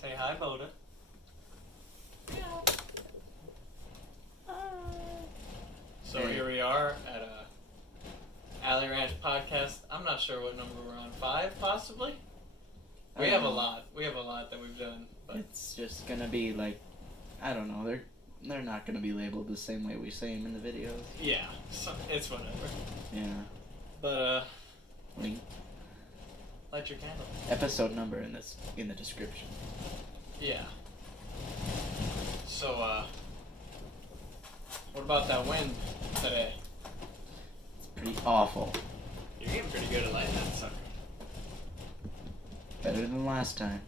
Say hi, Boda. So here we are at Alley Ranch podcast. I'm not sure what number we're on. 5, possibly? We have a lot. We have a lot that we've done. But it's just gonna be like, I don't know. They're not gonna be labeled the same way we say them in the videos. yeah, so it's whatever. Yeah. But Link. light your candle. Episode number in the description. Yeah. So what about that wind today? It's pretty awful. You're getting pretty good at lighting that sucker. Better than last time.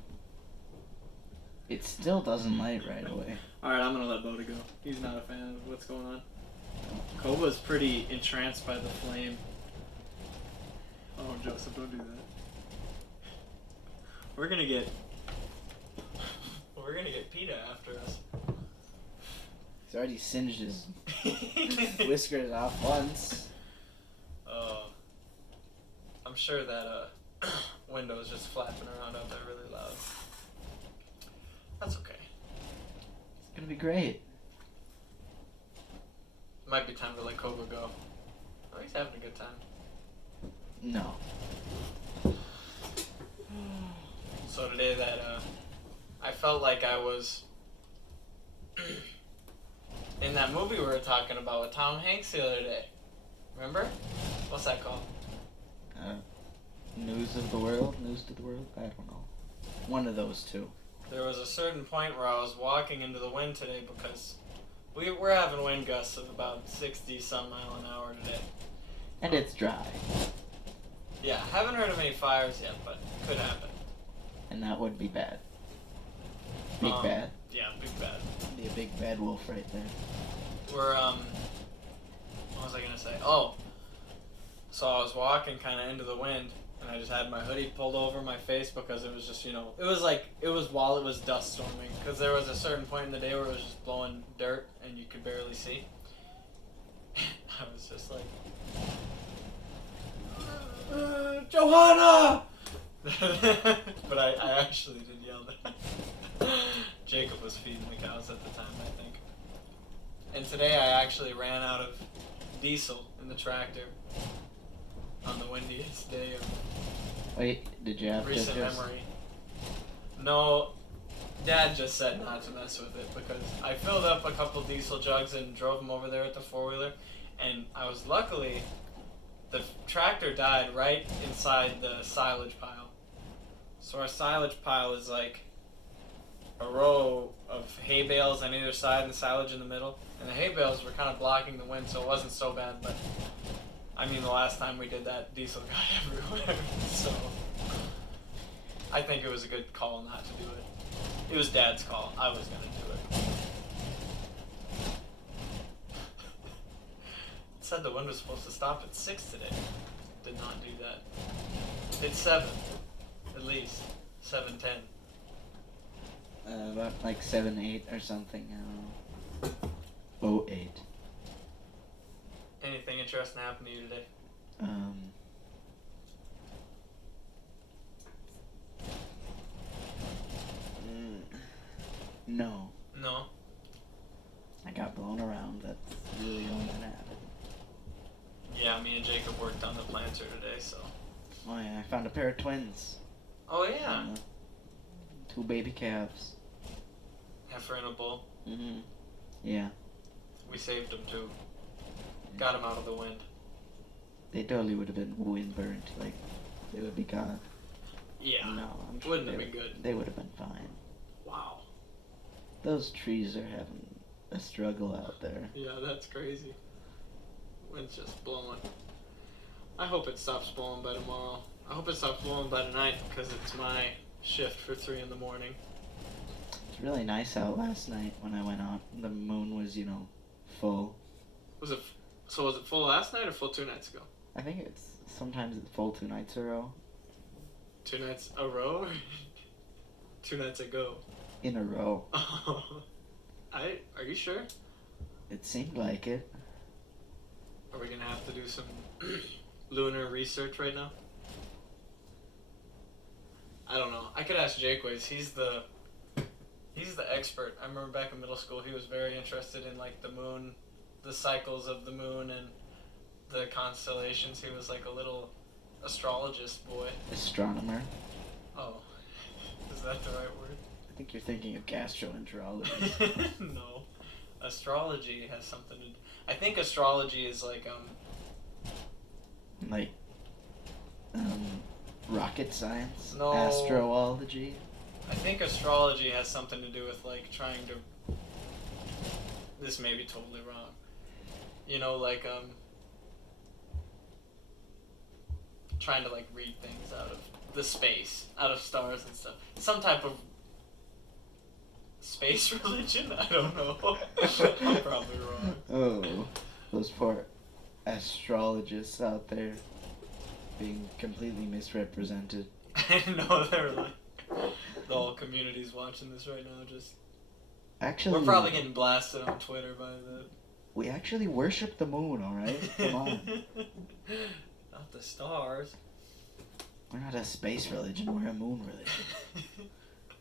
It still doesn't light right away. Alright, I'm gonna let Boda go. He's not a fan of what's going on. Koba's pretty entranced by the flame. Oh, Joseph, don't do that. We're gonna get PETA after us. He's already singed his whiskers off once. I'm sure that window is just flapping around out there really loud. That's okay. It's gonna be great. Might be time to let Koba go. Oh, he's having a good time. No. So today that I felt like I was in that movie we were talking about with Tom Hanks the other day. Remember? What's that called? News of the world? News to the world? I don't know. One of those two. There was a certain point where I was walking into the wind today because we're having wind gusts of about 60-some mile an hour today. And it's dry. Yeah, haven't heard of any fires yet, but could happen. And that would be bad. Big bad. Yeah, big bad. Be a big bad wolf right there. We're, what was I gonna say? Oh, so I was walking kind of into the wind, and I just had my hoodie pulled over my face because it was just, it was while it was dust storming, because there was a certain point in the day where it was just blowing dirt, and you could barely see. I was just like, Johanna! But I actually did yell at him. Jacob was feeding the cows at the time, I think. And today I actually ran out of diesel in the tractor on the windiest day of Wait, did you have recent to just... memory. No, Dad just said not to mess with it because I filled up a couple diesel jugs and drove them over there with the four-wheeler, and I was luckily, the tractor died right inside the silage pile. So our silage pile is like a row of hay bales on either side and the silage in the middle. And the hay bales were kind of blocking the wind, so it wasn't so bad. But, I mean, the last time we did that, diesel got everywhere. So, I think it was a good call not to do it. It was Dad's call. I was going to do it. It said the wind was supposed to stop at 6 today. Did not do that. It's 7. At least 7:10. About like 7-8 or something. I don't know. 08. Anything interesting happened to you today? No. No. I got blown around. That's really all that happened. Yeah, me and Jacob worked on the planter today, so. Oh yeah, I found a pair of twins. Oh yeah. 2 baby calves. Heifer and a bull. Mm-hmm. Yeah. We saved them too. Got them out of the wind. They totally would have been wind burnt. Like, they would be gone. Yeah. No, I'm sure Wouldn't have been good. They would have been fine. Wow. Those trees are having a struggle out there. Yeah, that's crazy. Wind's just blowing. I hope it stops blowing by tomorrow. I hope it stops blowing by tonight because it's my shift for 3 in the morning. It's really nice out last night when I went out. The moon was, full. Was it full last night or full 2 nights ago? I think sometimes it's full 2 nights a row. 2 nights a row? 2 nights ago. In a row. Are you sure? It seemed like it. Are we gonna have to do some lunar research right now? I don't know. I could ask Jakeways. He's the He's the expert. I remember back in middle school, he was very interested in like the moon, the cycles of the moon, and the constellations. He was like a little astrologist boy. Astronomer. Oh, is that the right word? I think you're thinking of gastroenterology. No, astrology has something to. I think astrology is like Like, rocket science? No. Astroology? I think astrology has something to do with like trying to. This may be totally wrong. You know, like trying to like read things out of the space, out of stars and stuff. Some type of space religion? I don't know. I'm probably wrong. Oh, those poor astrologists out there being completely misrepresented. I know they're like the whole community's watching this right now. Just Actually, we're probably getting blasted on Twitter by the. we actually worship the moon, alright? Come on. Not the stars. We're not a space religion, we're a moon religion.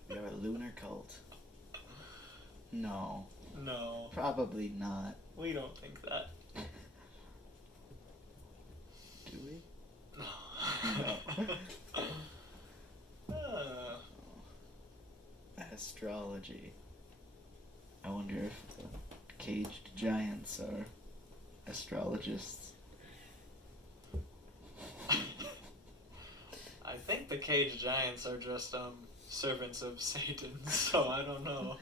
We're a lunar cult. No. No, Probably not. we don't think that. Do we? No. Astrology. I wonder if the caged giants are astrologists. I think the caged giants are just servants of Satan, so I don't know.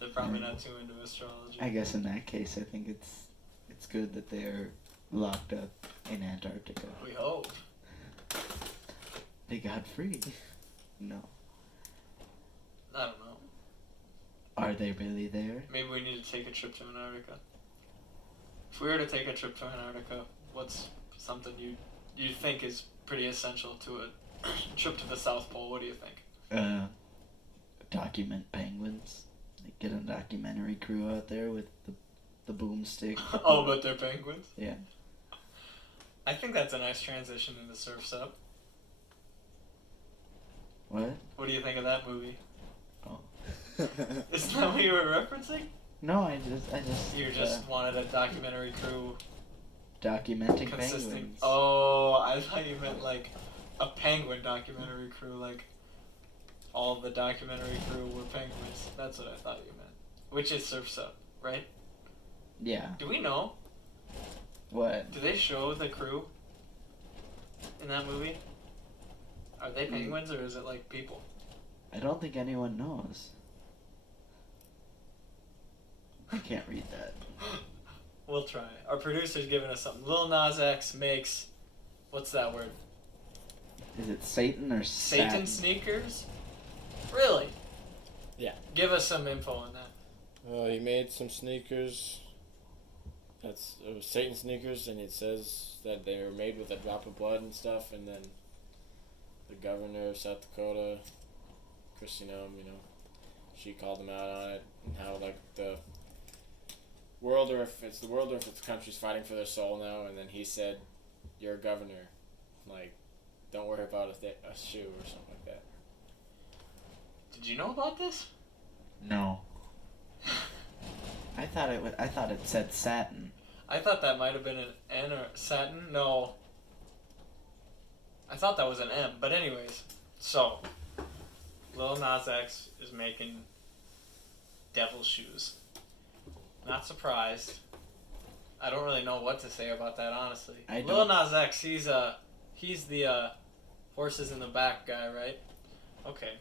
They're probably not too into astrology. I guess in that case, I think it's good that they're locked up in Antarctica. We hope. They got free. No. I don't know. Are they really there? Maybe we need to take a trip to Antarctica. If we were to take a trip to Antarctica, what's something you think is pretty essential to a trip to the South Pole? What do you think? Document penguins. Like get a documentary crew out there with the boomstick. Oh, but they're penguins? Yeah. I think that's a nice transition into Surf's Up. What? What do you think of that movie? Oh. Isn't that what you were referencing? No, I just. You just wanted a documentary crew documenting consisting. penguins. Oh, I thought you meant like a penguin documentary crew, like all the documentary crew were penguins. That's what I thought you meant. Which is Surf's Up, right? Yeah. Do we know? What? Do they show the crew in that movie? Are they penguins or is it like people? I don't think anyone knows. I can't read that. We'll try. Our producer's giving us something. Lil Nas X makes, what's that word? Is it Satan or Satan Satin? sneakers? Really? Yeah. Give us some info on that. He made some sneakers. It was Satan sneakers, and it says that they were made with a drop of blood and stuff. And then the governor of South Dakota, Kristi Noem, she called them out on it and how like the world, or if it's the world or if it's the country's fighting for their soul now. And then he said, "You're a governor, like don't worry about a shoe or something like that." Did you know about this? No. I thought it said satin. I thought that might have been an N or satin. No. I thought that was an M. But anyways, so Lil Nas X is making devil shoes. Not surprised. I don't really know what to say about that, honestly. I Lil don't. Nas X, he's the horses in the back guy, right? Okay.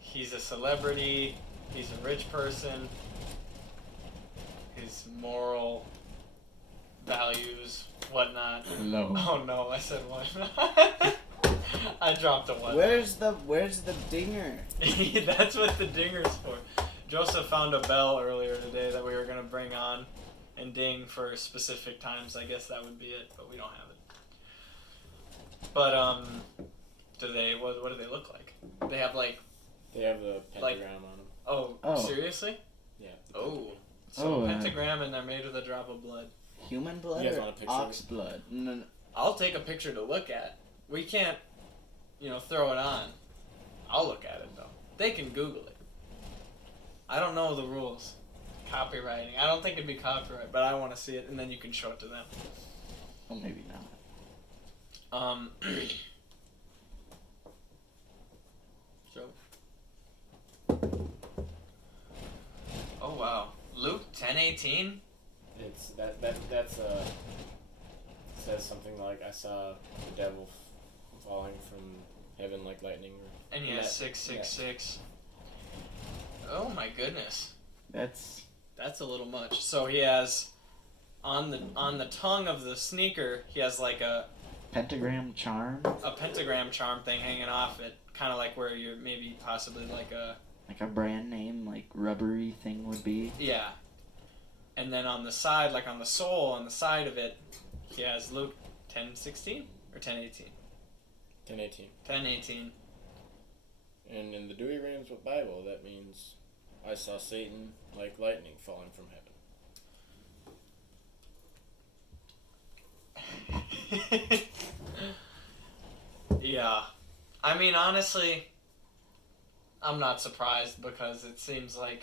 He's a celebrity, he's a rich person, his moral values, whatnot. Low. Oh no, I said whatnot. I dropped a one. Where's the dinger? That's what the dinger's for. Joseph found a bell earlier today that we were going to bring on and ding for specific times. I guess that would be it, but we don't have it. But, what do they look like? They have They have the pentagram on them. Oh, seriously? Yeah. Oh. So Oh, pentagram and they're made with a drop of blood. Human blood You guys or want a picture of ox it? blood? No. I'll take a picture to look at. We can't throw it on. I'll look at it though. They can Google it. I don't know the rules. Copywriting. I don't think it'd be copyright, but I want to see it, and then you can show it to them. Well, maybe not. So. Oh wow, Luke 10:18. It's that's says something like, I saw the devil falling from heaven like lightning. And he has 666. Oh my goodness. That's a little much. So he has on the tongue of the sneaker, he has like a pentagram charm. A pentagram charm thing hanging off it, kind of like where you're maybe possibly like a brand name, like rubbery thing would be. Yeah. And then on the side, like on the sole, on the side of it, he has Luke 10:16 or 10:18. 10:18. 10:18. And in the Dewey Ramsey Bible, that means I saw Satan like lightning falling from heaven. Yeah. I mean, honestly, I'm not surprised because it seems like,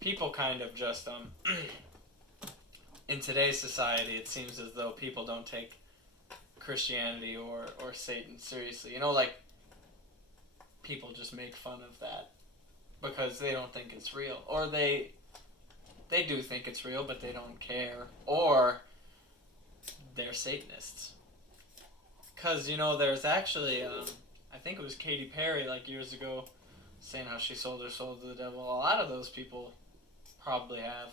people kind of just, in today's society, it seems as though people don't take Christianity or Satan seriously. Like, people just make fun of that because they don't think it's real. Or they do think it's real, but they don't care. Or they're Satanists. Because, there's actually, I think it was Katy Perry, like, years ago, saying how she sold her soul to the devil. A lot of those people probably have.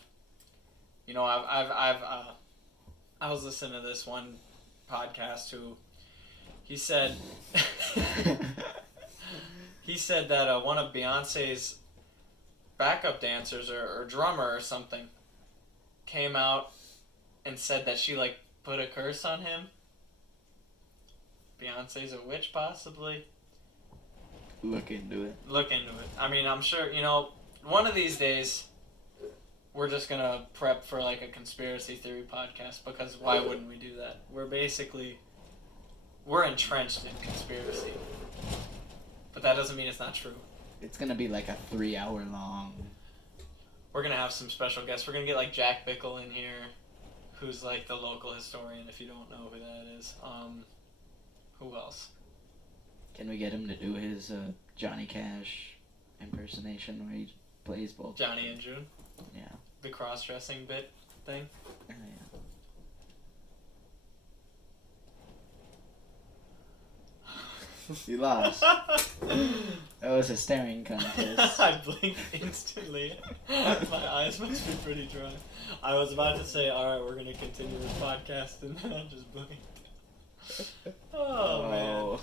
I was listening to this one podcast who, he said, that one of Beyonce's backup dancers or drummer or something came out and said that she, like, put a curse on him. Beyonce's a witch, possibly. Look into it. I mean, I'm sure, one of these days, we're just going to prep for, like, a conspiracy theory podcast, because why wouldn't we do that? We're entrenched in conspiracy. But that doesn't mean it's not true. It's going to be like a 3-hour long. We're going to have some special guests. We're going to get, like, Jack Bickle in here, who's, like, the local historian, if you don't know who that is. Who else? Can we get him to do his Johnny Cash impersonation where he plays both? Johnny and June? Yeah. The cross-dressing bit thing? Yeah. You lost. That was a staring contest. I blinked instantly. My eyes must be pretty dry. I was about to say, alright, we're going to continue this podcast, and then I just blinked. Oh, man.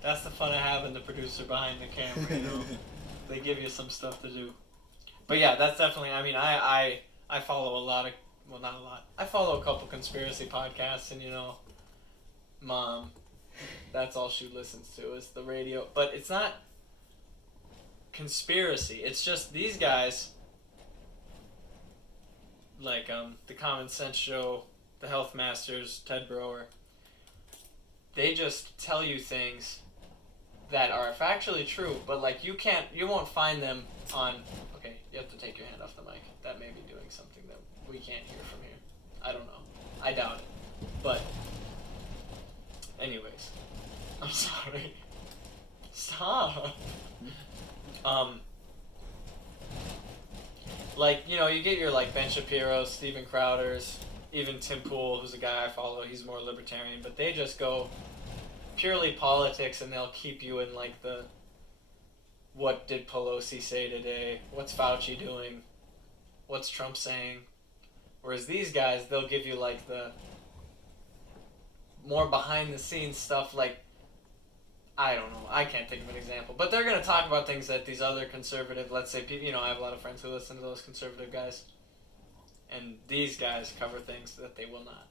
That's the fun of having the producer behind the camera, They give you some stuff to do. But yeah, that's definitely, I mean, I follow a lot of, well, not a lot. I follow a couple conspiracy podcasts, and, Mom, that's all she listens to is the radio. But it's not conspiracy. It's just these guys, like the Common Sense Show, the Health Masters, Ted Broer, they just tell you things that are factually true, but like you won't find them on, okay, you have to take your hand off the mic. That may be doing something that we can't hear from here. I don't know. I doubt it. But, anyways, I'm sorry. Stop. Like, you get your, like, Ben Shapiro's, Steven Crowder's, even Tim Pool, who's a guy I follow, he's more libertarian, but they just go purely politics, and they'll keep you in, like, the, what did Pelosi say today? What's Fauci doing? What's Trump saying? Whereas these guys, they'll give you, like, the more behind-the-scenes stuff, like, I don't know, I can't think of an example, but they're going to talk about things that these other conservative, let's say, I have a lot of friends who listen to those conservative guys, and these guys cover things that they will not.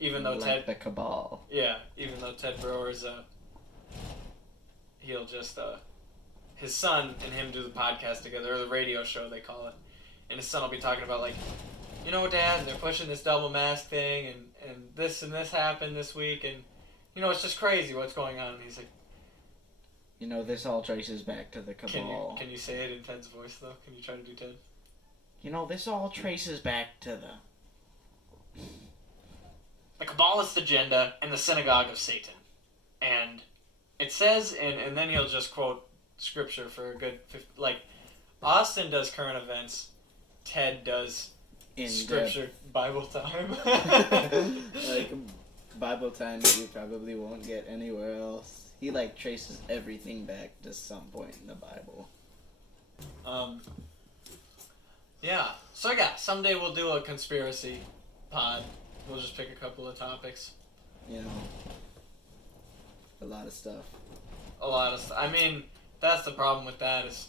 Even though like the cabal. Yeah, even though Ted Broer's, he'll just, his son and him do the podcast together, or the radio show they call it, and his son will be talking about, like, Dad, they're pushing this double mask thing, and this happened this week, and it's just crazy what's going on. And he's like, This all traces back to the cabal. can you say it in Ted's voice though? Can you try to do Ted? This all traces back to The Kabbalist agenda and the synagogue of Satan. And it says, and then he'll just quote scripture for a good 50, like, Austin does current events, Ted does scripture Bible time. like Bible time that you probably won't get anywhere else. He traces everything back to some point in the Bible. Yeah. So yeah, someday we'll do a conspiracy pod. We'll just pick a couple of topics. A lot of stuff. A lot of stuff. I mean, that's the problem with that is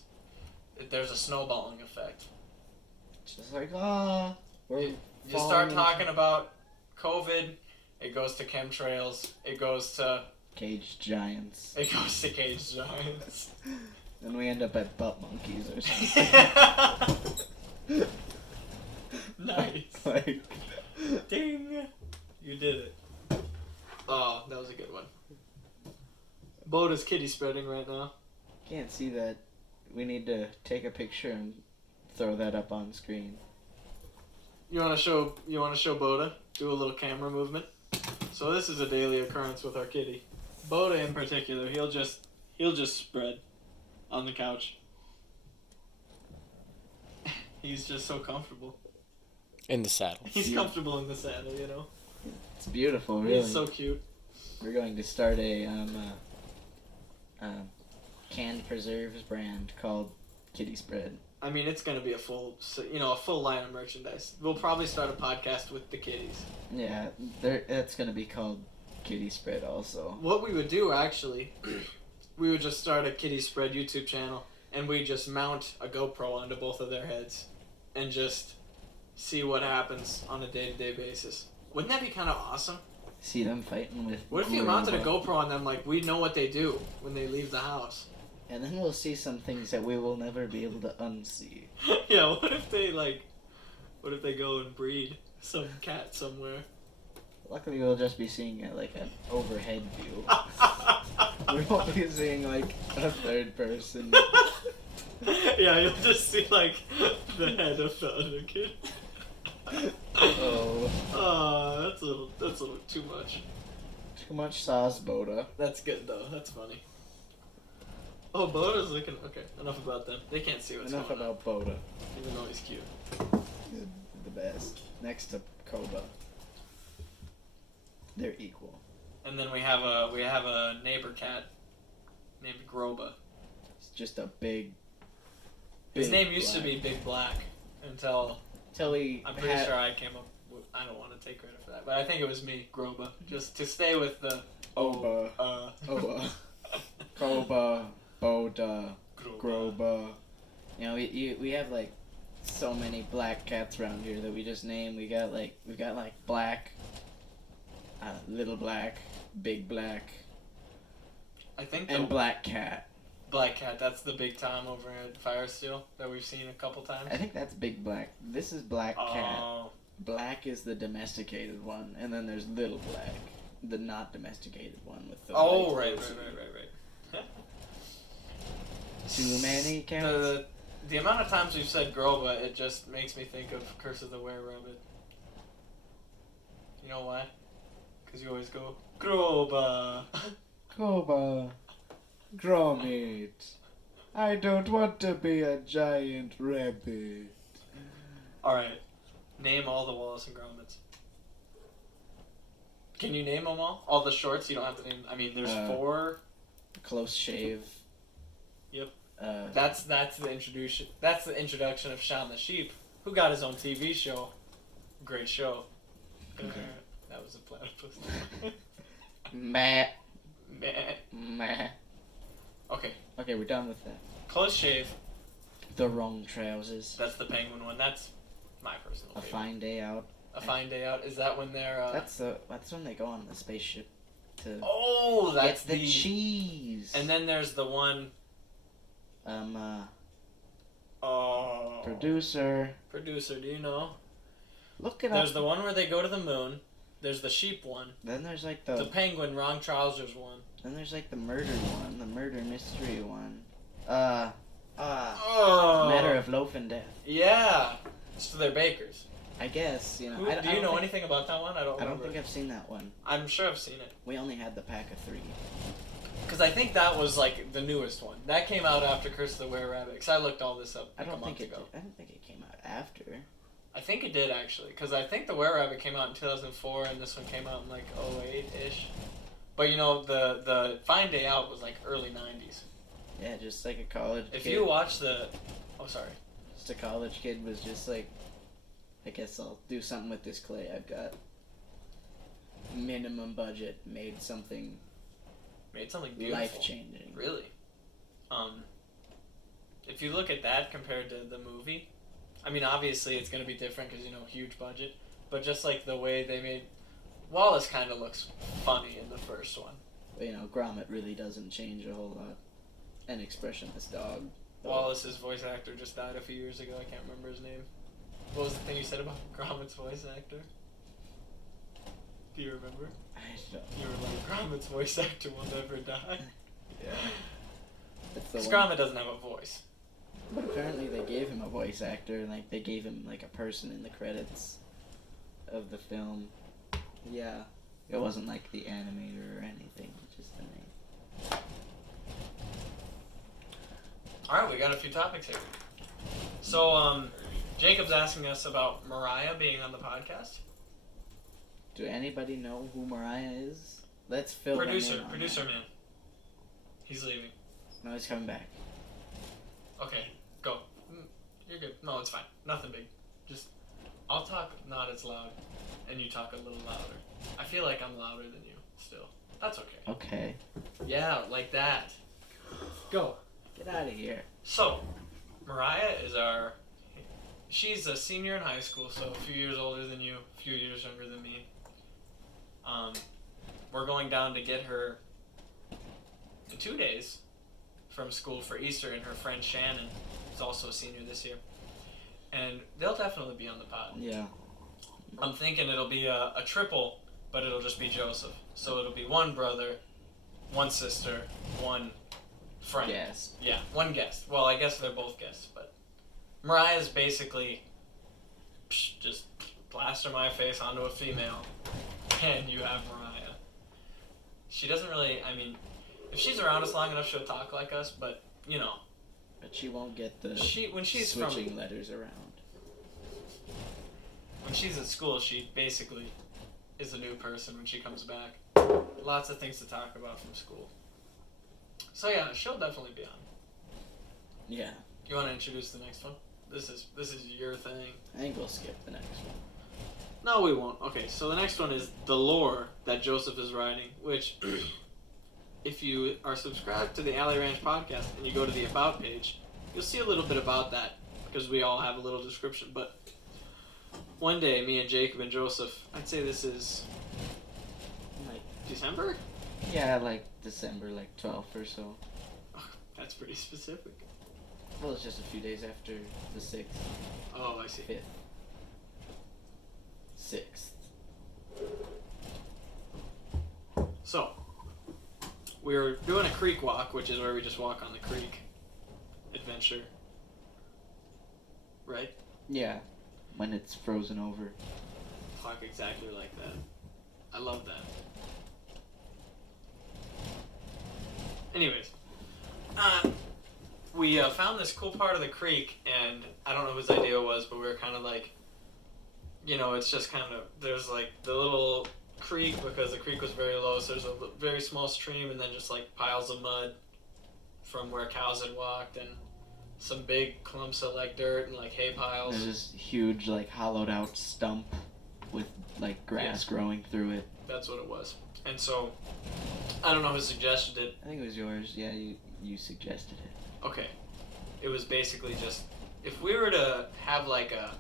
there's a snowballing effect. Just like, you start talking about COVID, it goes to chemtrails, it goes to cage giants. It goes to cage giants. And we end up at butt monkeys or something. Nice. Ding! You did it. Oh, that was a good one. Boda's kitty spreading right now. Can't see that. We need to take a picture and throw that up on screen. You wanna show Boda? Do a little camera movement. So this is a daily occurrence with our kitty. Boda in particular, he'll just spread on the couch. He's just so comfortable. In the saddle. He's comfortable in the saddle, It's beautiful, really. He's so cute. We're going to start a canned preserves brand called Kitty Spread. I mean, it's gonna be a full line of merchandise. We'll probably start a podcast with the kitties. Yeah, that's gonna be called Kitty Spread also. What we would do actually, we would just start a Kitty Spread YouTube channel, and we just mount a GoPro onto both of their heads, and just see what happens on a day-to-day basis. Wouldn't that be kind of awesome? See them fighting with. What if you mounted a GoPro on them, like we know what they do when they leave the house? And then we'll see some things that we will never be able to unsee. Yeah, what if they go and breed some cat somewhere? Luckily, we'll just be seeing it like an overhead view. We won't be seeing like a third person. Yeah, you'll just see like the head of the other kid. Oh. That's a little too much. Too much sauce, Boda. That's good though. That's funny. Oh, Boda's looking. Okay, enough about them. They can't see what's Enough going about Boda. on. Even though he's cute. The best. Next to Koba. They're equal. And then we have a neighbor cat named Groba. It's just a big. His name used to be Big Black until we. I'm pretty sure I came up with. I don't want to take credit for that, but I think it was me, Groba, just to stay with the. Oba. Koba. Boda. Groba. We have like so many black cats around here that we just name. We've got Black, Little Black, Big Black, I think and Black Cat. Black Cat, that's the big Tom over at Firesteel that we've seen a couple times. I think that's Big Black. This is Black Cat. Oh. Black is the domesticated one, and then there's Little Black, the not domesticated one with the. Oh, right. Too many cats. The amount of times we've said Groba, it just makes me think of Curse of the Were-Rabbit. You know why? Because you always go, Groba. Koba. Gromit. I don't want to be a giant rabbit. Alright. Name all the Wallace and Gromits. Can you name them all? All the shorts? You don't have to name. I mean, there's 4. Close shave. Yep. That's the introduction. That's the introduction of Shaun the Sheep, who got his own TV show. Great show. Okay. That was a platypus. Meh. Meh. Meh. Okay. Okay, we're done with that. Close shave. The wrong trousers. That's the penguin one. That's my personal favorite. A fine day out. A fine day out. Is that when they're? That's when they go on the spaceship. Oh, that's the cheese. And then there's the one. Producer. Producer, do you know? Look it up. There's the one where they go to the moon. There's the sheep one. Then there's like The penguin wrong trousers one. Then there's like the murder one, the murder mystery one. Matter of Loaf and Death. Yeah. So they're bakers. I guess, you know. Do you know anything about that one? I don't remember. I don't think I've seen that one. I'm sure I've seen it. We only had the pack of 3. Because I think that was like the newest one. That came out after Curse of the Were-Rabbit. Because I looked all this up I don't think ago. I don't think it came out after. I think it did actually. Because I think the Were-Rabbit came out in 2004 and this one came out in like 08-ish. But you know, the Fine Day Out was like early 90s. Yeah, just like a college kid. If you watch the... Oh, sorry. Just a college kid was just like, I guess I'll do something with this clay I've got. Minimum budget, made something beautiful. life-changing. Really. If you look at that compared to the movie, I mean, obviously it's going to be different because, you know, huge budget. But just like the way they made... Wallace kind of looks funny in the first one. But, you know, Gromit really doesn't change a whole lot. An expressionless dog. Wallace's voice actor just died a few years ago. I can't remember his name. What was the thing you said about Gromit's voice actor? Do you remember? I don't. You were like, Gromit's voice actor will never die. Yeah. Because Gromit doesn't have a voice. But apparently they gave him a voice actor, and like they gave him like a person in the credits of the film. Yeah. It wasn't like the animator or anything, just the name. Alright, we got a few topics here. So, Jacob's asking us about Mariah being on the podcast. Do anybody know who Mariah is? Let's fill them in on Producer that. man. He's leaving. No, he's coming back. Okay, go. You're good. No, it's fine. Nothing big. Just, I'll talk not as loud, and you talk a little louder. I feel like I'm louder than you, still. That's okay. Okay. Yeah, like that. Go. Get out of here. So, Mariah is she's a senior in high school, so a few years older than you, a few years younger than me. We're going down to get her in 2 days from school for Easter, and her friend Shannon is also a senior this year. And they'll definitely be on the pod. Yeah. I'm thinking it'll be a triple, but it'll just be Joseph. So it'll be one brother, one sister, one friend. Guest. Yeah, one guest. Well, I guess they're both guests, but Mariah's basically just plaster my face onto a female, and you have Mariah. She doesn't really, I mean, if she's around us long enough, she'll talk like us, but, you know. But she won't get the when she's switching letters around. When she's at school, she basically is a new person when she comes back. Lots of things to talk about from school. So yeah, she'll definitely be on. Yeah. You want to introduce the next one? This is your thing. I think we'll skip the next one. No, we won't. Okay, so the next one is the lore that Joseph is writing, which, if you are subscribed to the Alley Ranch podcast and you go to the About page, you'll see a little bit about that, because we all have a little description. But one day, me and Jacob and Joseph, I'd say this is Like December? Yeah, like December, like 12th or so. Oh, that's pretty specific. Well, it's just a few days after the 6th. Oh, I see. 5th. 6th. So, we were doing a creek walk, which is where we just walk on the creek. Adventure. Right? Yeah. When it's frozen over. Talk exactly like that. I love that. Anyways. We found this cool part of the creek, and I don't know whose idea it was, but we were kind of like, you know, it's just kind of, there's like the little creek, because the creek was very low, so there's a very small stream, and then just like piles of mud from where cows had walked, and some big clumps of like dirt and like hay piles. There's this huge, like, hollowed out stump with, like, grass growing through it. That's what it was. And so, I don't know who suggested it. I think it was yours. Yeah, you suggested it. Okay. It was basically just, if we were to have like a,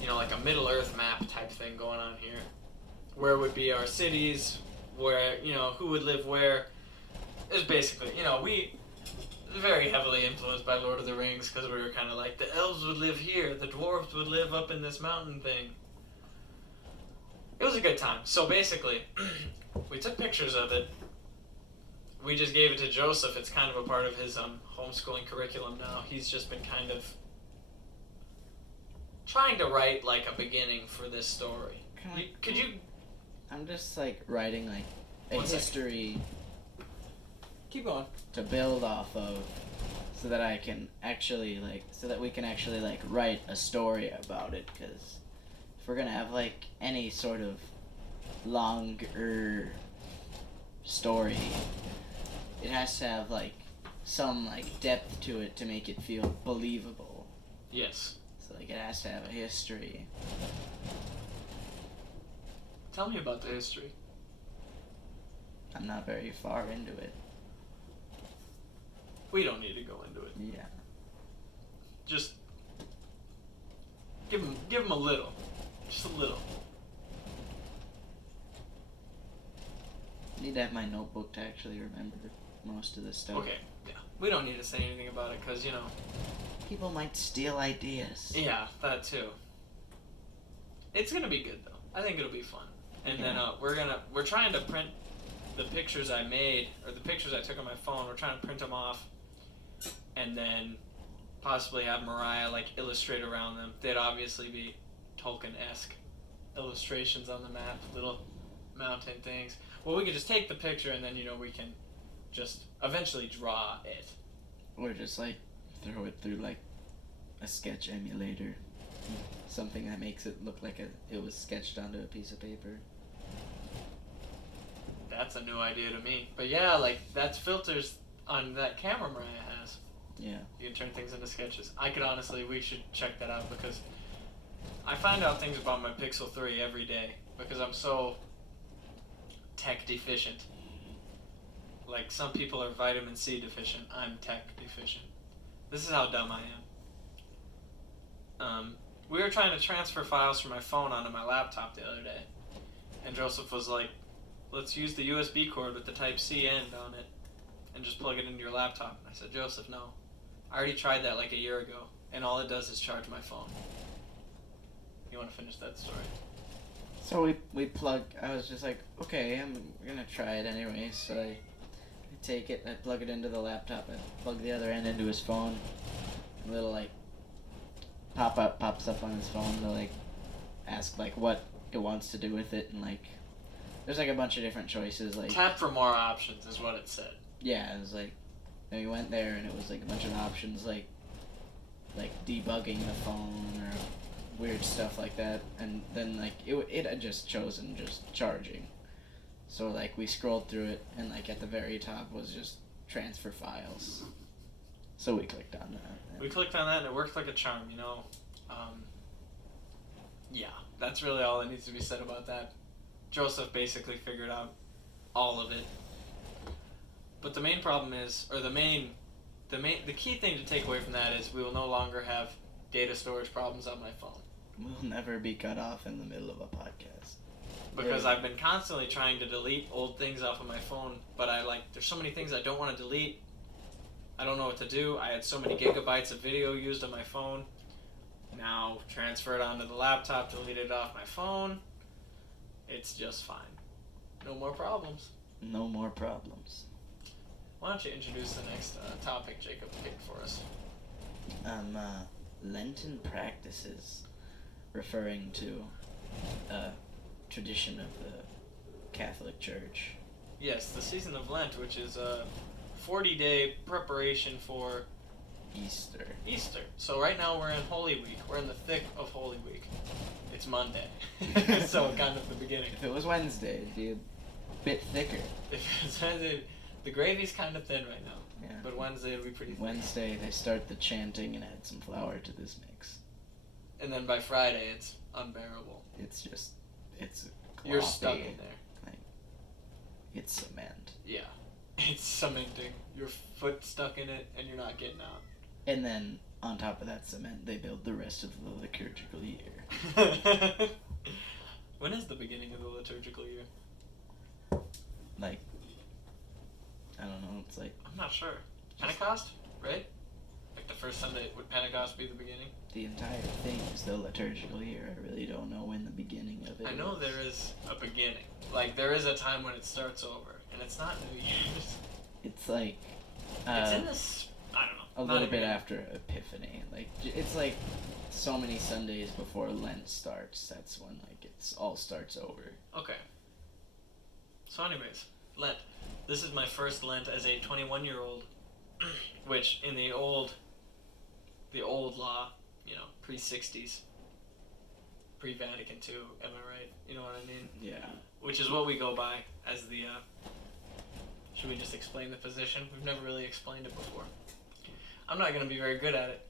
you know, like a Middle Earth map type thing going on here, where would be our cities, where, you know, who would live where, is basically, you know, we very heavily influenced by Lord of the Rings, because we were kind of like, the elves would live here, the dwarves would live up in this mountain thing. it was a good time. So basically, we took pictures of it. We just gave it to Joseph. It's kind of a part of his homeschooling curriculum now. He's just been kind of trying to write like a beginning for this story. Could you? I'm just like writing like a 1 second. history Keep going. to build off of, so that I can actually like, so that we can actually like write a story about it. Because if we're gonna have like any sort of longer story, it has to have like some like depth to it to make it feel believable. Yes. So like it has to have a history. Tell me about the history. I'm not very far into it. We don't need to go into it. Yeah. Just give him a little, just a little. I need to have my notebook to actually remember most of this stuff. Okay. Yeah. We don't need to say anything about it because People might steal ideas. Yeah, that too. It's gonna be good though. I think it'll be fun. And then we're trying to print the pictures I made, or the pictures I took on my phone. We're trying to print them off, and then possibly have Mariah like illustrate around them. They'd obviously be Tolkien-esque illustrations on the map, little mountain things. Well, we could just take the picture and then we can just eventually draw it. Or just like throw it through like a sketch emulator. Something that makes it look like it was sketched onto a piece of paper. That's a new idea to me. But yeah, like that's filters on that camera Mariah has. Yeah. You can turn things into sketches. We should check that out because I find out things about my Pixel 3 every day because I'm so tech deficient. Like some people are vitamin C deficient. I'm tech deficient. This is how dumb I am. We were trying to transfer files from my phone onto my laptop the other day. And Joseph was like, let's use the USB cord with the Type-C end on it and just plug it into your laptop. And I said, Joseph, no. I already tried that like a year ago, and all it does is charge my phone. You want to finish that story? So we plug. I was just like, okay, I'm gonna try it anyway. So I take it, I plug it into the laptop, I plug the other end into his phone. A little like pop-up pops up on his phone to like ask like what it wants to do with it, and like there's like a bunch of different choices. Like tap for more options is what it said. Yeah, it was like, and we went there and it was like a bunch of options like debugging the phone or weird stuff like that, and then like it had just chosen just charging. So like we scrolled through it, and like at the very top was just transfer files. So we clicked on that. We clicked on that and it worked like a charm, Yeah, that's really all that needs to be said about that. Joseph basically figured out all of it. But the main problem is, or the key thing to take away from that is we will no longer have data storage problems on my phone. We'll never be cut off in the middle of a podcast. Because I've been constantly trying to delete old things off of my phone, but there's so many things I don't want to delete. I don't know what to do. I had so many gigabytes of video used on my phone. Now transfer it onto the laptop, delete it off my phone. It's just fine. No more problems. No more problems. Why don't you introduce the next topic Jacob picked for us? Lenten practices, referring to a tradition of the Catholic Church. Yes, the season of Lent, which is a 40-day preparation for Easter. So right now we're in Holy Week. We're in the thick of Holy Week. It's Monday. So kind of the beginning. If it was Wednesday, it'd be a bit thicker. If it's Wednesday, the gravy's kind of thin right now. Yeah. But Wednesday it'll be pretty thick. Wednesday they start the chanting and add some flour to this mix. And then by Friday it's unbearable. It's You're gloppy. stuck in there. Like, it's cement. Yeah. It's cementing. Your foot stuck in it and you're not getting out. And then on top of that cement, they build the rest of the liturgical year. When is the beginning of the liturgical year? Like, I don't know. It's like I'm not sure. Pentecost, right? Like the first Sunday. Would Pentecost be the beginning? The entire thing is the liturgical year. I really don't know when the beginning of it I know is. there is a beginning. Like, there is a time when it starts over. And it's not New Year's. It's like... It's in this... I don't know. A Not little even- bit after Epiphany. Like, it's like so many Sundays before Lent starts. That's when, like, it's all starts over. Okay. So anyways, Lent. This is my first Lent as a 21-year-old, which in the old law, pre-60s, pre-Vatican II, am I right? You know what I mean? Yeah. Which is what we go by as the, should we just explain the position? We've never really explained it before. I'm not going to be very good at it.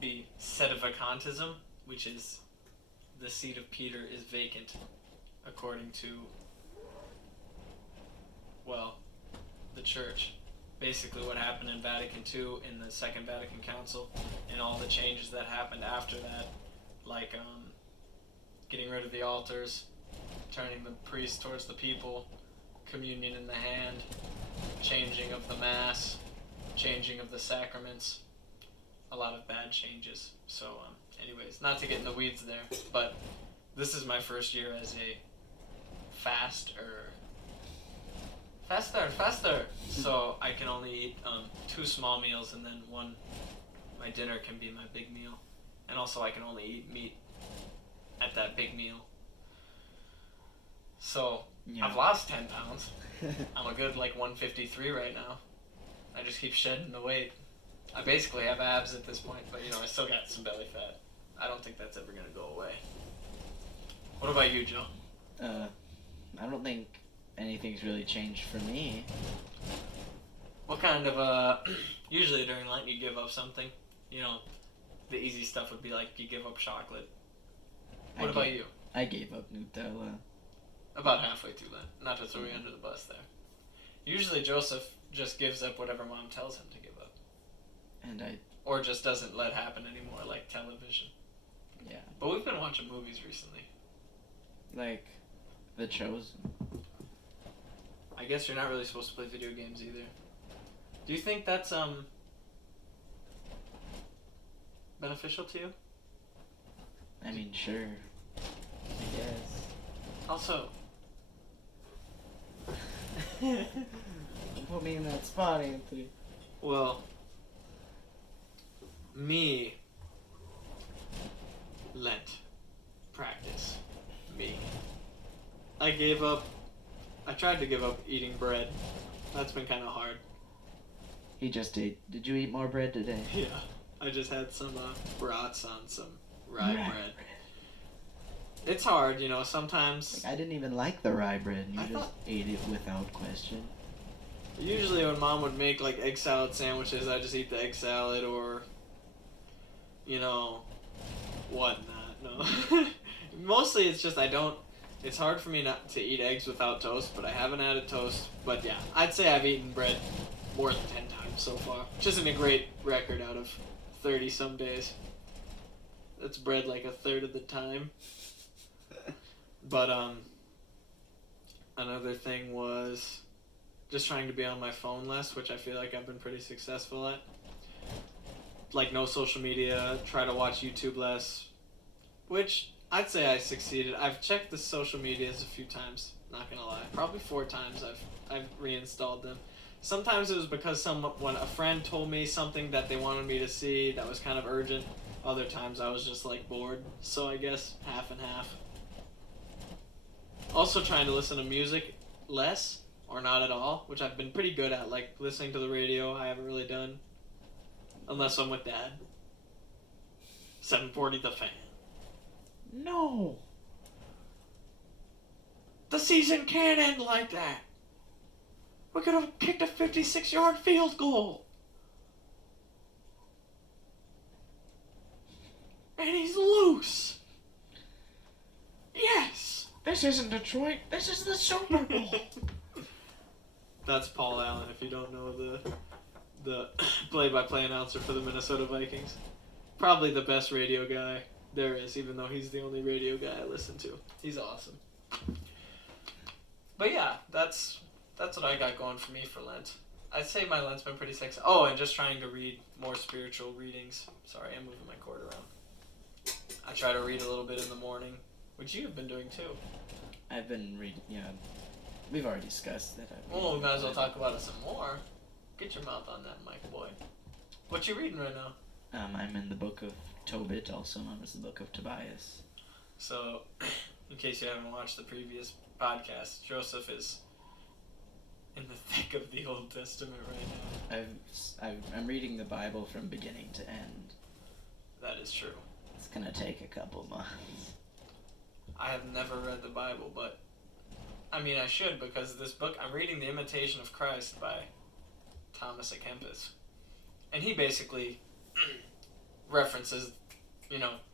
Be sedevacantism, which is the seat of Peter is vacant, according to, well, the church. Basically what happened in Vatican II in the Second Vatican Council and all the changes that happened after that, like getting rid of the altars, turning the priest towards the people, communion in the hand, changing of the Mass, changing of the sacraments, a lot of bad changes. So anyways, not to get in the weeds there, but this is my first year as a faster. So I can only eat 2 small meals, and then my dinner can be my big meal. And also I can only eat meat at that big meal. So Yeah. I've lost 10 pounds. I'm a good 153 right now. I just keep shedding the weight. I basically have abs at this point, but I still got some belly fat. I don't think that's ever gonna go away. What about you, Joe? I don't think anything's really changed for me. What kind of usually during Lent you give up something? The easy stuff would be like you give up chocolate. What about you? I gave up Nutella. About halfway through Lent. Not to throw you under the bus there. Usually Joseph just gives up whatever mom tells him to give up. And Or just doesn't let happen anymore, like television. yeah. But we've been watching movies recently. Like, The Chosen. I guess you're not really supposed to play video games either. Do you think that's beneficial to you? I mean, sure. I guess. Also, Put me in that spot, Anthony. well, me, Lent, practice, me. I tried to give up eating bread. That's been kind of hard. He just ate. Did you eat more bread today? Yeah, I just had some brats on some rye bread. It's hard, sometimes. Like, I didn't even like the rye bread. You I just thought- ate it without question. Usually when mom would make egg salad sandwiches, I just eat the egg salad or, whatnot. No. Mostly it's just it's hard for me not to eat eggs without toast, but I haven't added toast. But yeah, I'd say I've eaten bread more than 10 times so far, which isn't a great record out of 30 some days. That's bread like a third of the time. But another thing was just trying to be on my phone less, which I feel like I've been pretty successful at. Like no social media, try to watch YouTube less, which I'd say I succeeded. I've checked the social medias a few times, not gonna lie. Probably 4 times I've reinstalled them. Sometimes it was because when a friend told me something that they wanted me to see that was kind of urgent. Other times I was just bored. So I guess half and half. Also trying to listen to music less or not at all, which I've been pretty good at. Like listening to the radio, I haven't really done. Unless I'm with Dad. 740 The Fan. No. The season can't end like that. We could have kicked a 56-yard field goal. And he's loose. Yes. This isn't Detroit. This is the Super Bowl. That's Paul Allen, if you don't know the play-by-play announcer for the Minnesota Vikings. Probably the best radio guy there is, even though he's the only radio guy I listen to. He's awesome. But yeah, that's what I got going for me for Lent. I'd say my Lent's been pretty successful. Oh, and just trying to read more spiritual readings. Sorry, I'm moving my cord around. I try to read a little bit in the morning, which you've been doing too. I've been reading, we've already discussed that. Well, we might as well talk about it some more. Get your mouth on that mic, boy. What you reading right now? I'm in the book of Tobit, also known as the book of Tobias. So, in case you haven't watched the previous podcast, Joseph is in the thick of the Old Testament right now. I'm reading the Bible from beginning to end. That is true. It's gonna take a couple months. I have never read the Bible, but I mean I should, because this book, I'm reading The Imitation of Christ by Thomas A. Kempis. And he basically references,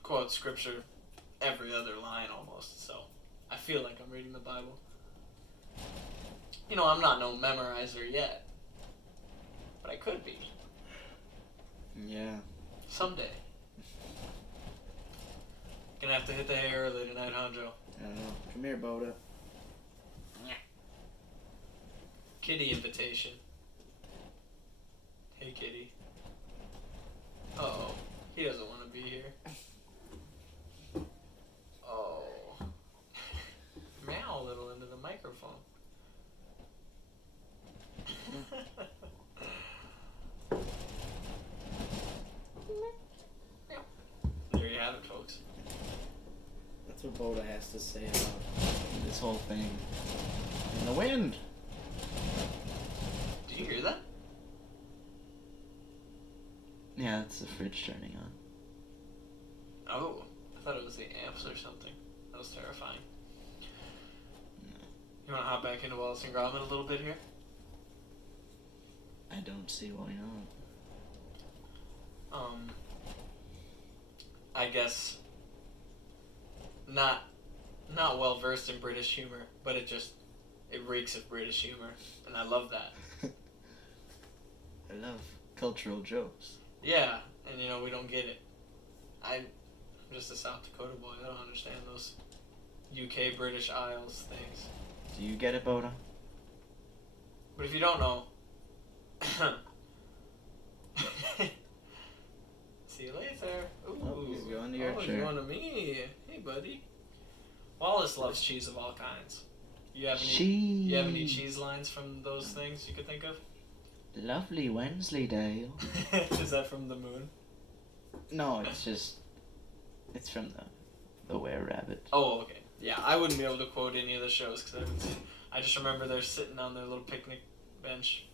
quotes scripture every other line almost, so I feel like I'm reading the Bible. I'm not no memorizer yet, but I could be. Yeah. Someday. Gonna have to hit the hay early tonight, huh, Joe? I don't know. Come here, Boda. Kitty invitation. Hey, kitty. Uh-oh. He doesn't want to be here. Oh. Meow a little into the microphone. There you have it, folks. That's what Boda has to say about this whole thing. In the wind! Did you hear that? Yeah, it's the fridge turning on. Oh, I thought it was the amps or something. That was terrifying. No. You want to hop back into Wallace and Gromit a little bit here? I don't see why not. I guess not well versed in British humor, but it reeks of British humor, and I love that. I love cultural jokes. Yeah, and we don't get it. I'm just a South Dakota boy. I don't understand those UK British Isles things. Do you get it, Boda? But if you don't know, see you later. Ooh, Oh, he's going to your chair. He's going to me. Hey, buddy. Wallace loves cheese of all kinds. You have any cheese lines from those things you could think of? Lovely Wensleydale. Is that from the moon? No, it's from the Were-Rabbit. Oh, okay. Yeah, I wouldn't be able to quote any of the shows because I haven't seen. I just remember they're sitting on their little picnic bench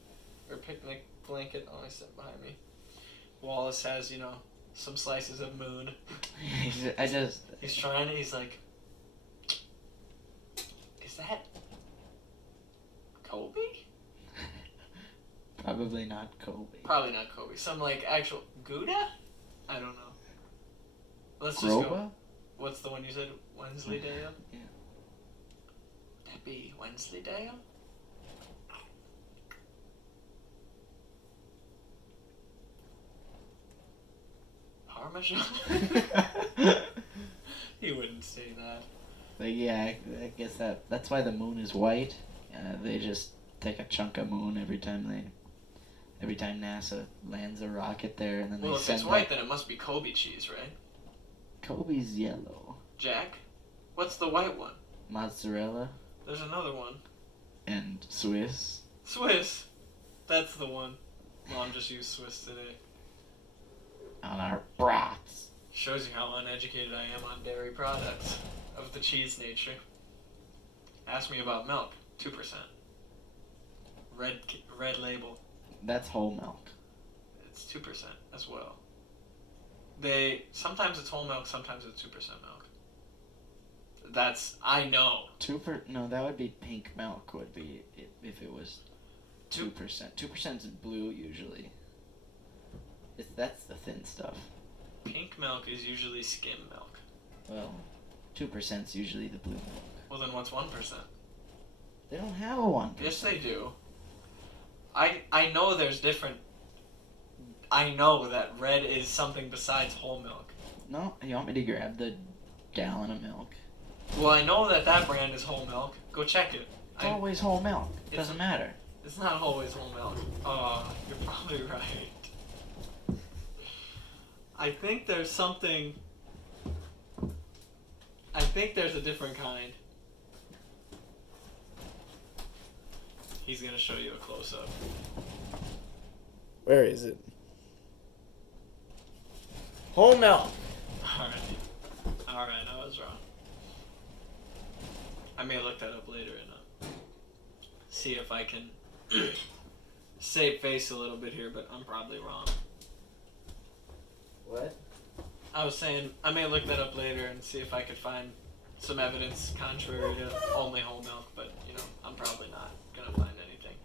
or picnic blanket. Oh, he's sitting behind me. Wallace has, some slices of moon. He's trying it. He's like, is that Kobe? Probably not Kobe. Probably not Kobe. Some actual Gouda? I don't know. Let's just Groba? go. What's the one you said? Wensleydale? Yeah. Would that be Wensleydale? Parmesan? He wouldn't say that. But yeah, I guess that's why the moon is white. They just take a chunk of moon every time NASA lands a rocket there, and then Well, they if send it's white, then it must be Kobe cheese, right? Kobe's yellow. Jack? What's the white one? Mozzarella There's another one. and Swiss. Swiss. That's the one. Mom just used Swiss today. On our brats. Shows you how uneducated I am on dairy products of the cheese nature. Ask me about milk. 2%. Red label. That's whole milk. It's 2% as well. Sometimes it's whole milk, sometimes it's 2% milk. I know. No, that would be pink milk. Would be if it was 2%. 2% is blue usually. That's the thin stuff. Pink milk is usually skim milk. Well, 2% is usually the blue milk. Well, then what's 1%? They don't have a 1%. Yes, they do. I know there's different. I know that red is something besides whole milk. No, you want me to grab the gallon of milk? Well, I know that brand is whole milk. Go check it. It's always whole milk. Doesn't matter. It's not always whole milk. Oh, you're probably right. I think there's something. I think there's a different kind. He's gonna show you a close up. Where is it? Whole milk. Alright, I was wrong. I may look that up later and see if I can save face a little bit here, but I'm probably wrong. What? I was saying I may look that up later and see if I could find some evidence contrary to only whole milk, but you know, I'm probably not gonna find anything.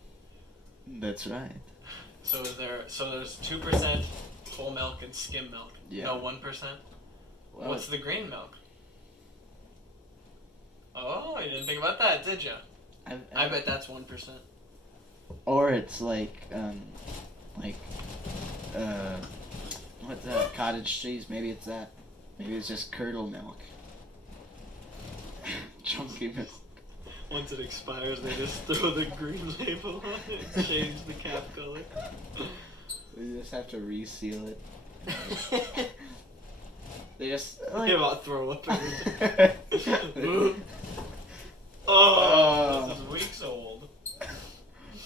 That's right. So there's 2% whole milk and skim milk. Yeah. No 1%. Well, What's the green milk? Oh, you didn't think about that, did you? I bet that's 1%. Or it's what's that? Cottage cheese? Maybe it's that. Maybe it's just curdle milk. Chunky milk. Once it expires, they just throw the green label on it and change the cap color. You just have to reseal it. They just They about throw up everything. Oh, this is weeks old.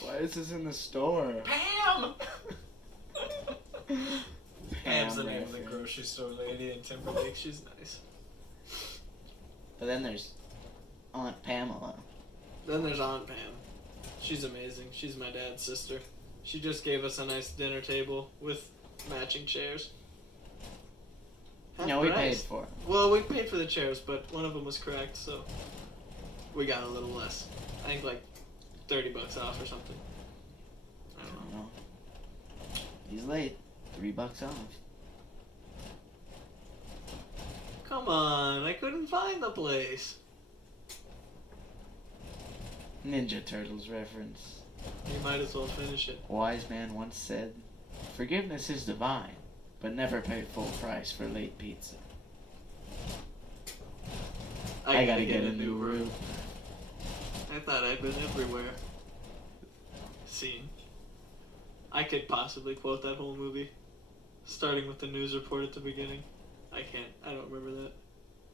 Why is this in the store? Pam! Pam's the name of the reference. grocery store lady in Timberlake. She's nice. But then there's Aunt Pamela. Then there's Aunt Pam. She's amazing. She's my dad's sister. She just gave us a nice dinner table with matching chairs. Half No, we paid price. for it. Well, we paid for the chairs, but one of them was cracked, so we got a little less. I think like $30 off or something. I don't know. He's late. $3 off. Come on, I couldn't find the place. Ninja Turtles reference. You might as well finish it. A wise man once said, "Forgiveness is divine, but never pay full price for late pizza." I gotta get a new room. I thought I'd been everywhere. Scene. I could possibly quote that whole movie, starting with the news report at the beginning. I can't. I don't remember that.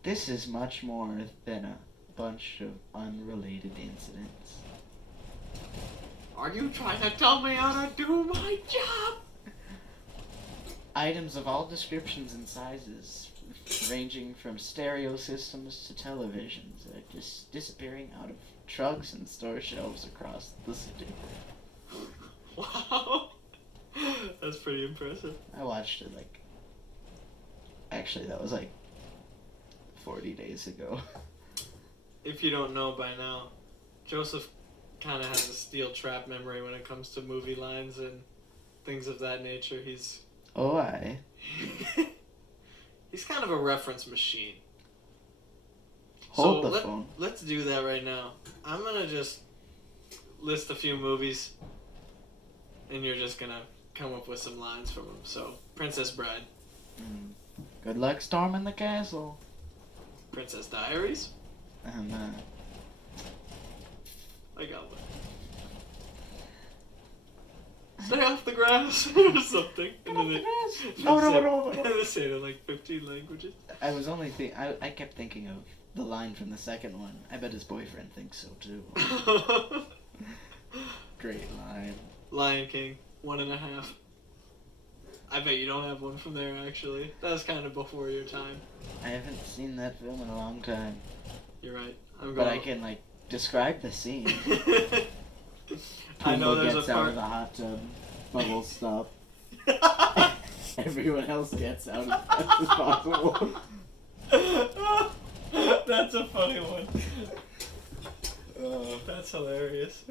This is much more than a bunch of unrelated incidents. Are you trying to tell me how to do my job? Items of all descriptions and sizes, ranging from stereo systems to televisions, are just disappearing out of trucks and store shelves across the city. Wow. That's pretty impressive. I watched it actually that was 40 days ago. If you don't know by now, Joseph kind of has a steel trap memory when it comes to movie lines and things of that nature. He's he's kind of a reference machine. Hold the phone. Let's do that right now. I'm gonna just list a few movies, and you're just gonna come up with some lines from them. So, Princess Bride, Good luck storming the castle. Princess Diaries. Uh, I got one. Stay off the grass or something. And then No. they say it in like 15 languages. I was only I kept thinking of the line from the second one. I bet his boyfriend thinks so too. Great line. Lion King, 1.5. I bet you don't have one from there actually. That was kind of before your time. I haven't seen that film in a long time. You're right. I'm But going. I can describe the scene. I know Pumbaa there's gets a out part. of the hot tub. Bubbles stop. Everyone else gets out as fast as possible. That's a funny one. That's hilarious.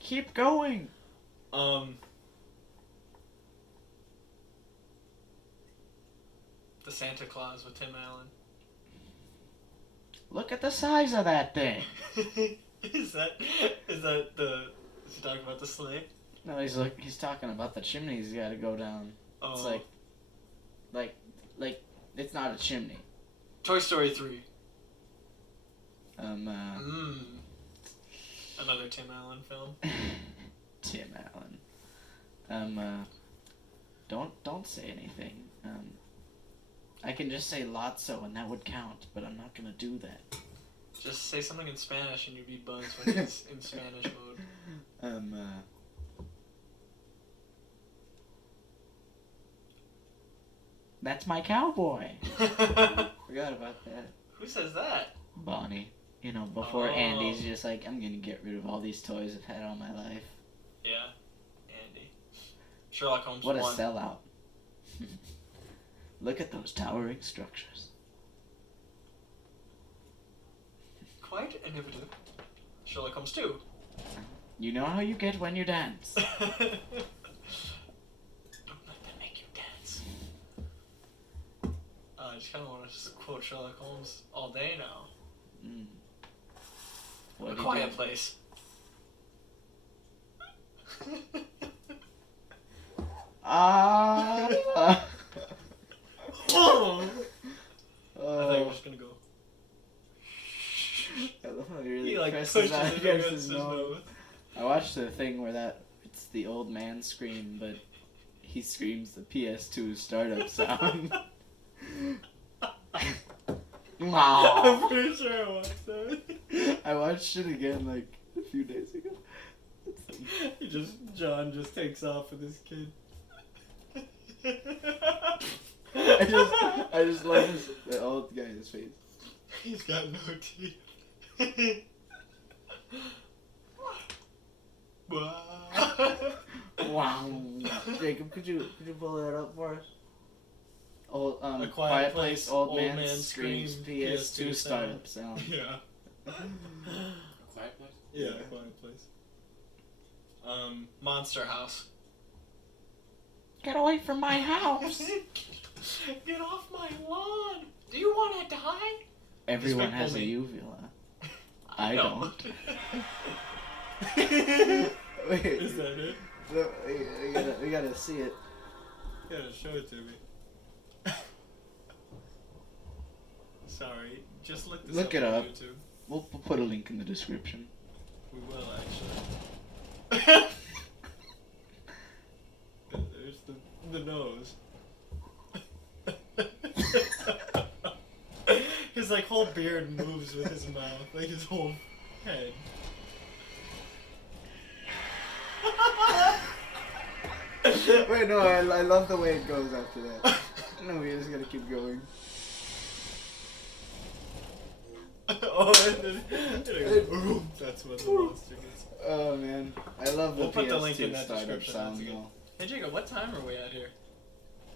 Keep going. The Santa Claus with Tim Allen. Look at the size of that thing. Is that is he talking about the sleigh? No, he's talking about the chimney he's got to go down. Oh. It's like it's not a chimney. Toy Story 3. Another Tim Allen film. Tim Allen. Don't say anything. I can just say Lotso and that would count, but I'm not gonna do that. Just say something in Spanish and you'd be buzzed when it's in Spanish mode. That's my cowboy. Forgot about that. Who says that? Bonnie. You know, before Andy's just like, I'm gonna get rid of all these toys I've had all my life. Yeah, Andy. Sherlock Holmes What a 1. sellout. Look at those towering structures. Quite innovative. Sherlock Holmes 2. You know how you get when you dance. Don't let them make you dance. I just kind of want to just quote Sherlock Holmes all day now. Mm. A Quiet Place. Ah. Oh. I thought you were just gonna go. I love how he really He like presses pushes out it against against his his nose. nose. I watched the thing where it's the old man scream, but he screams the PS2 startup sound. Wow. I'm pretty sure I watched that. I watched it again like a few days ago. John just takes off with his kid. I just love the old guy's face. He's got no teeth. Wow. Jacob, could you pull that up for us? Old A Quiet Place, old man screams PS2 startup sound. Yeah. Quiet Place? Yeah, Quiet Place. Monster House. Get away from my house! Get off my lawn! Do you want to die? Everyone Despicable has a Me. uvula. I know. don't. Wait, Is that it? no, we gotta see it. You gotta show it to me. Sorry, just look this Look it on up. YouTube. We'll put a link in the description. We will actually. There's the nose. His like whole beard moves with his mouth, like his whole head. Wait, no, I love the way it goes after that. No, we just gotta keep going. Oh, and then that's what the monster gets. Oh man, I love the We'll put the link in PS2 that startup description, sound that's good. though. Hey Jacob, what time are we at here?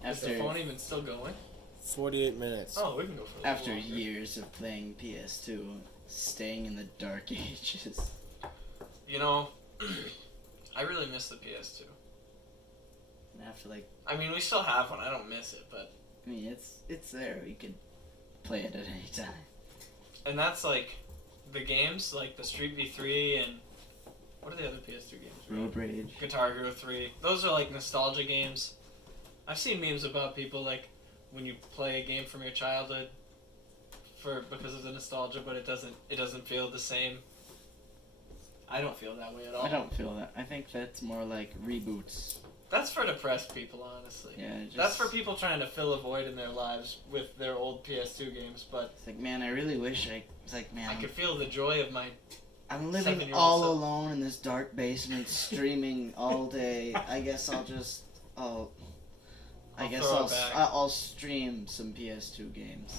Is the After phone even still going? 48 minutes. Oh, we can go for a little after longer. years of playing PS2, staying in the dark ages. You know, I really miss the PS2. And after like, I mean, we still have one. I don't miss it, but I mean, it's there. You can play it at any time. and that's like the games like the Street V3 and what are the other PS2 games? Road Rage. Guitar Hero 3. Those are like nostalgia games. I've seen memes about people like when you play a game from your childhood because of the nostalgia, but it doesn't feel the same. I don't feel that way at all. I don't feel that. I think that's more like reboots. That's for depressed people, honestly. Yeah, just, That's for people trying to fill a void in their lives with their old PS2 games, but It's like, man, I really wish it's like, man, I could feel the joy of my... I'm living 7-year-old all self. alone in this dark basement, streaming all day. I guess I'll just, I'll throw it back. I'll stream some PS2 games.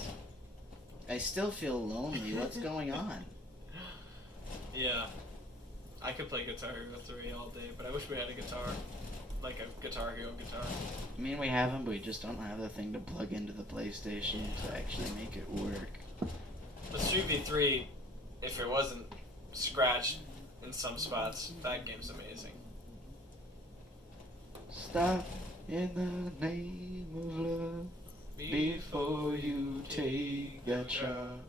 I still feel lonely. What's going on? Yeah. I could play Guitar Hero 3 all day, but I wish we had a guitar. Like a Guitar Hero guitar. I mean, we have them, but we just don't have the thing to plug into the PlayStation to actually make it work. But Street V3, if it wasn't scratched in some spots, that game's amazing. Stop in the name of love before you take that shot.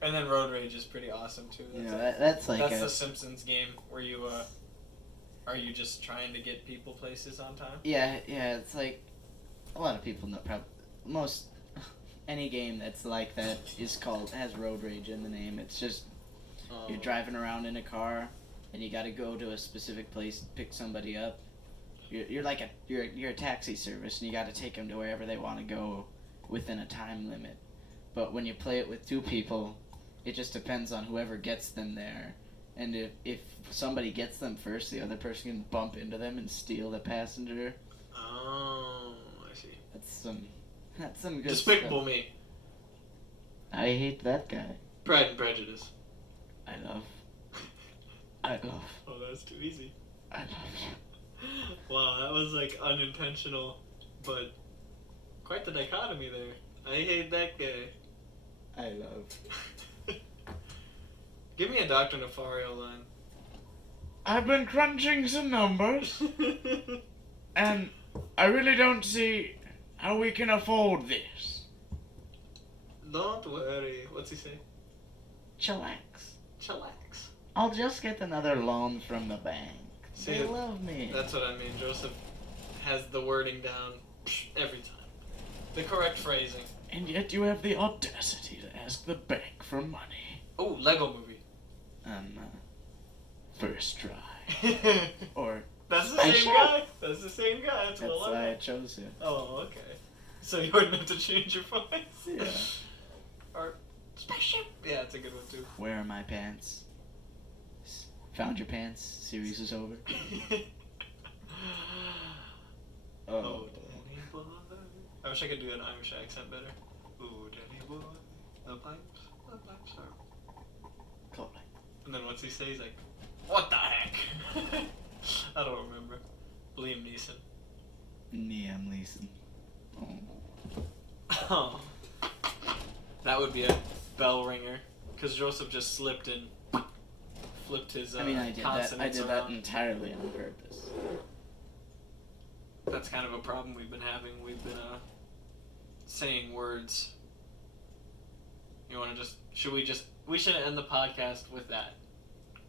And then Road Rage is pretty awesome too. You know, that's like that's a, the Simpsons game where you are you just trying to get people places on time? yeah, it's like a lot of people know. Any game that's like that has Road Rage in the name. It's just You're driving around in a car, and you got to go to a specific place to pick somebody up. You're like you're a taxi service, and you got to take them to wherever they want to go within a time limit. But when you play it with two people, it just depends on whoever gets them there. And if somebody gets them first, the other person can bump into them and steal the passenger. Oh, I see. That's some good Despicable stuff. Me. I hate that guy. Pride and Prejudice. I love. Oh, that's too easy. I love. Wow, that was like unintentional, but quite the dichotomy there. I hate that guy. I love. Give me a Dr. Nefario line. I've been crunching some numbers, and I really don't see how we can afford this. Don't worry. What's he say? Chillax. Chillax. I'll just get another loan from the bank. See, They love me. That's what I mean. Joseph has the wording down every time. The correct phrasing. And yet you have the audacity to ask the bank for money. Oh, Lego movie. First try. Or That's the same guy. That's the same guy. That's that's well why I chose him. Oh, okay. So you weren't meant to change your voice? Yeah. Or spaceship. Yeah, it's a good one too. Where are my pants? Found your pants? Series is over. Oh, Danny boy. I wish I could do an Irish accent better. Ooh, Danny boy. The pipes are. Cool. And then what's he say? He's like, what the heck? I don't remember. Liam Neeson. Liam Neeson. Oh. That would be a bell ringer. Because Joseph just slipped and flipped his I did that. consonants I did around. that entirely on purpose. That's kind of a problem we've been having. We've been saying words. You want to just... We should end the podcast with that.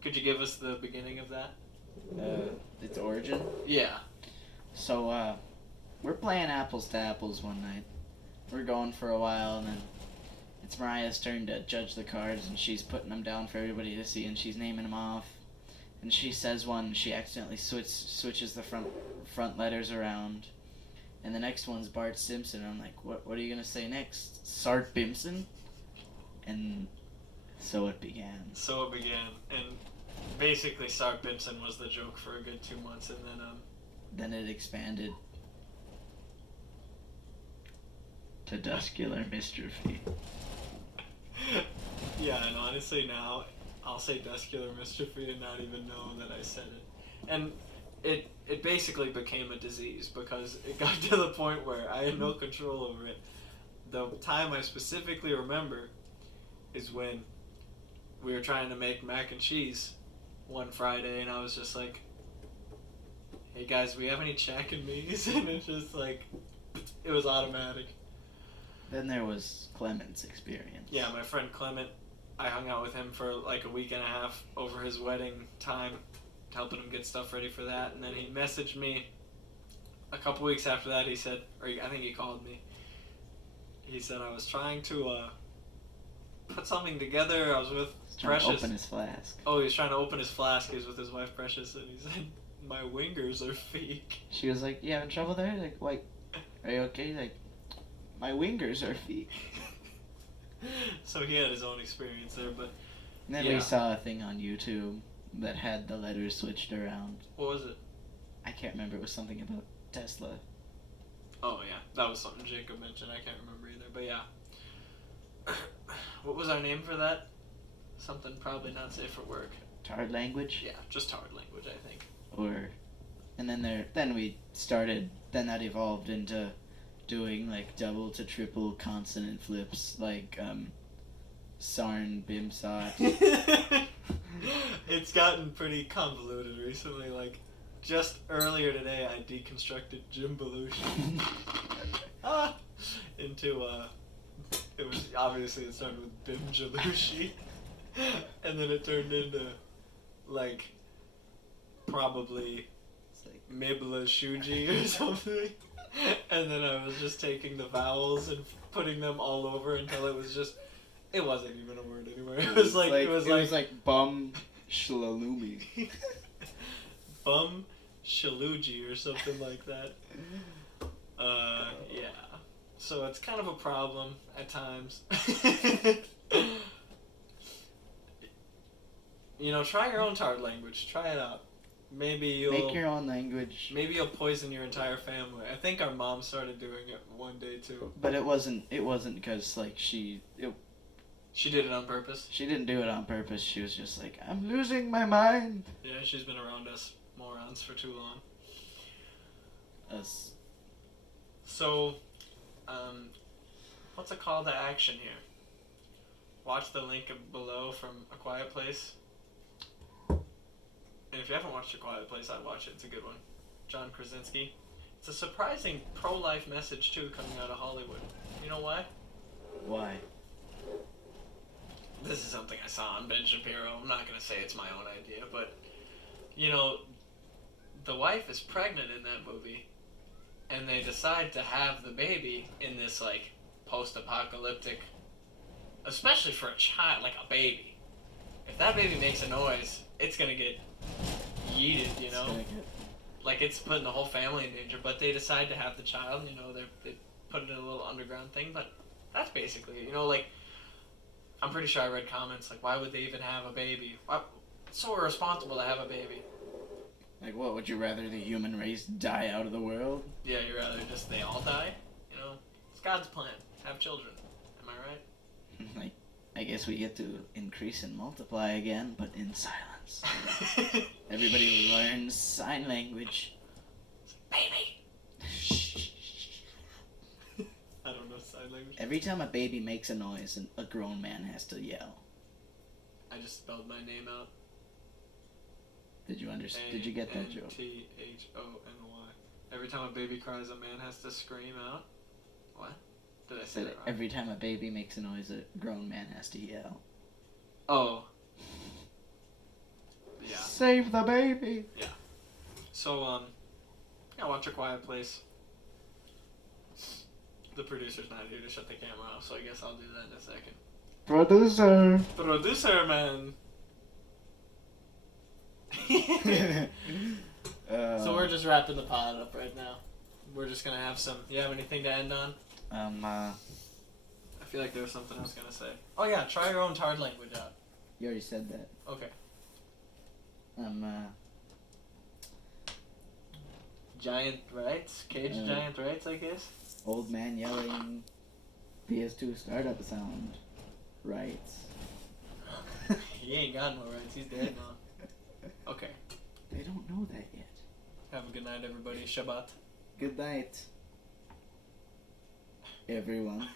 Could you give us the beginning of that? Its origin? Yeah. So, we're playing apples to apples one night. We're going for a while, and then it's Mariah's turn to judge the cards, and she's putting them down for everybody to see, and she's naming them off. And she says one, and she accidentally switches the front letters around. And the next one's Bart Simpson. I'm like, what are you gonna say next? Sart Bimson? And so it began. And basically Sart Bimson was the joke for a good 2 months, and Then it expanded to Duscular Mystrophy. yeah, and honestly now, I'll say Duscular Mystrophy and not even know that I said it. And it basically became a disease because it got to the point where I had no control over it. The time I specifically remember is when we were trying to make mac and cheese one Friday, and I was just like, hey guys, we have any Jack and Me's? And it's just like, it was automatic. Then there was Clement's experience. Yeah, my friend Clement, I hung out with him for like a week and a half over his wedding time, helping him get stuff ready for that. And then he messaged me a couple weeks after that. He said, I think he called me. He said I was trying to put something together. I was with Precious. To open his flask. Oh, he was trying to open his flask. He was with his wife Precious, and he said, my wingers are fake. She was like, you having trouble there? Like, are you okay? Like, my wingers are fake. So he had his own experience there, but... And then we saw a thing on YouTube that had the letters switched around. What was it? I can't remember. It was something about Tesla. Oh, yeah. That was something Jacob mentioned. I can't remember either, but yeah. What was our name for that? Something probably not safe for work. Tard language? Yeah, just Tard language, I think. And then we started, then that evolved into doing like double to triple consonant flips, like Sarn Bimsot. It's gotten pretty convoluted recently. Like, just earlier today, I deconstructed Jim Belushi into it was obviously it started with Bim Jalushi, and then it turned into like probably Mibla Shuji or something. And then I was just taking the vowels and putting them all over until it was just It wasn't even a word anymore. It was like bum shlaloomy. bum shaluji or something like that. Yeah. So it's kind of a problem at times. You know, try your own tart language. Try it out. Maybe you'll make your own language. Maybe you'll poison your entire family. I think our mom started doing it one day too. But it wasn't because like she did it on purpose. She didn't do it on purpose. She was just like, I'm losing my mind. Yeah, she's been around us morons for too long. Us. So, what's a call to action here? Watch the link below from A Quiet Place. And if you haven't watched A Quiet Place, I'd watch it. It's a good one. John Krasinski. It's a surprising pro-life message, too, coming out of Hollywood. You know why? Why? This is something I saw on Ben Shapiro. I'm not going to say it's my own idea, but, you know, the wife is pregnant in that movie, and they decide to have the baby in this, like, post-apocalyptic, especially for a child, like a baby. If that baby makes a noise, it's going to get yeeted, you know? Like, it's putting the whole family in danger, but they decide to have the child, you know, they put it in a little underground thing, but that's basically it, you know, like, I'm pretty sure I read comments like, why would they even have a baby? Why, it's so irresponsible to have a baby. Like, what, would you rather the human race die out of the world? Yeah, you'd rather just they all die? You know, it's God's plan. Have children. Am I right? Like, I guess we get to increase and multiply again, but in silence. Everybody learns sign language. Baby! I don't know sign language. Every time a baby makes a noise, a grown man has to yell. I just spelled my name out. Did you understand? Did you get that joke? Anthony. Every time a baby cries, a man has to scream out. What? Did I say that wrong? Every time a baby makes a noise, a grown man has to yell. Oh. Yeah. Save the baby! Yeah. So, yeah, watch A Quiet Place. The producer's not here to shut the camera off, so I guess I'll do that in a second. Producer! Producer, man! So we're just wrapping the pod up right now. We're just gonna have some... You have anything to end on? I feel like there was something I was gonna say. Oh yeah, try your own tard language out. You already said that. Okay. Giant rights? Cage giant rights, I guess? Old man yelling PS2 startup sound. Rights. He ain't got no rights, he's dead now. Okay. They don't know that yet. Have a good night, everybody. Shabbat. Good night, everyone.